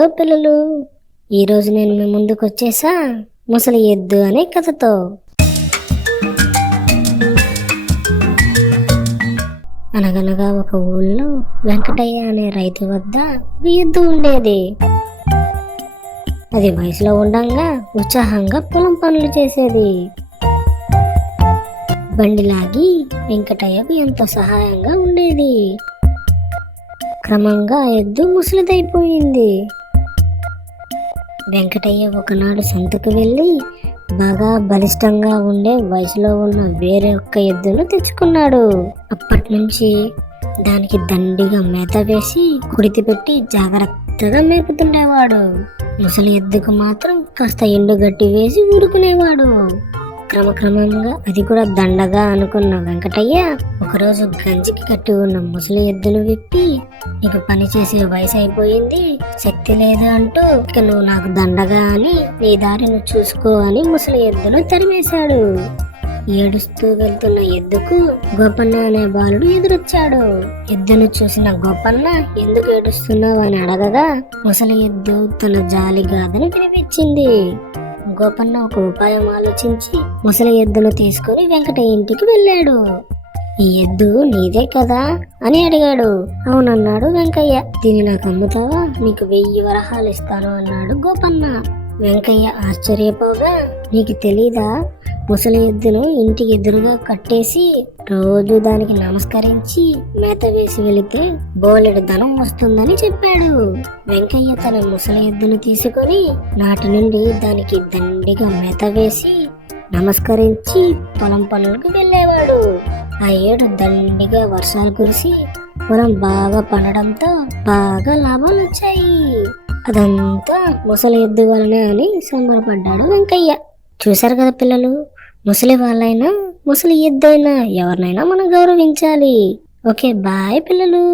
Hello పిల్లలు, ఈరోజు నేను మీ ముందుకు వచ్చేసా ముసలి ఎద్దు అనే కథతో. అనగనగా ఒక ఊళ్ళో వెంకటయ్య అనే రైతు వద్ద ఒక ఎద్దు ఉండేది. అది వయసులో ఉండంగా ఉత్సాహంగా పొలం పనులు చేసేది. బండిలాగి వెంకటయ్యకు ఎంతో సహాయంగా ఉండేది. క్రమంగా ఎద్దు ముసలిదైపోయింది. వెంకటయ్య ఒకనాడు సంతకు వెళ్ళి బాగా బలిష్టంగా ఉండే వయసులో ఉన్న వేరే ఒక్క ఎద్దును తెచ్చుకున్నాడు. అప్పటి నుంచి దానికి దండిగా మేత వేసి కుడితి పెట్టి జాగ్రత్తగా మేపుతుండేవాడు. ముసలి ఎద్దుకు మాత్రం కాస్త ఎండుగడ్డి వేసి ఊరుకునేవాడు. క్రమక్రమంగా అది కూడా దండగా అనుకున్న వెంకటయ్య ఒకరోజు గంజికి కట్టి ఉన్న ముసలి ఎద్దును విప్పి, నీకు పని చేసే వయసు అయిపోయింది, శక్తి లేదు అంటూ ఇక నువ్వు నాకు దండగా అని నీ దారి నువ్వు చూసుకో అని ముసలి ఎద్దును తరిమేశాడు. ఏడుస్తూ వెళ్తున్న ఎద్దుకు గోపన్న అనే బాలుడు ఎదురొచ్చాడు. ఎద్దును చూసిన గోపన్న ఎందుకు ఏడుస్తున్నావు అని అడగగా ముసలి ఎద్దు తన జాలి గాథని వినిపించింది. గోపన్న ఒక ఉపాయం ఆలోచించి ముసలి ఎద్దును తీసుకుని వెంకటయ్య ఇంటికి వెళ్ళాడు. ఈ ఎద్దు నీదే కదా అని అడిగాడు. అవునన్నాడు వెంకయ్య. దీన్ని నాకు అమ్ముతావా, నీకు 1000 వరహాలు ఇస్తాను అన్నాడు గోపన్న. వెంకయ్య ఆశ్చర్యపోగా, నీకు తెలీదా, ముసలి ఎద్దును ఇంటికి ఎదురుగా కట్టేసి రోజు దానికి నమస్కరించి మేత వేసి వెళితే బోలెడు ధనం వస్తుందని చెప్పాడు. వెంకయ్య తన ముసలి ఎద్దును తీసుకొని నాటి నుండి దానికి దండిగా మేత వేసి నమస్కరించి పొలం పనులకు వెళ్ళేవాడు. ఆ ఏడు దండిగా వర్షాలు కురిసి పొలం బాగా పండడంతో బాగా లాభాలు వచ్చాయి. అదంతా ముసలి ఎద్దు వలనే అని సంబరపడ్డాడు వెంకయ్య. చూశారు కదా పిల్లలు, ముసలి వాళ్ళైనా ముసలి ఎద్దైనా ఎవరినైనా మనం గౌరవించాలి. ఓకే, బాయ్ పిల్లలు.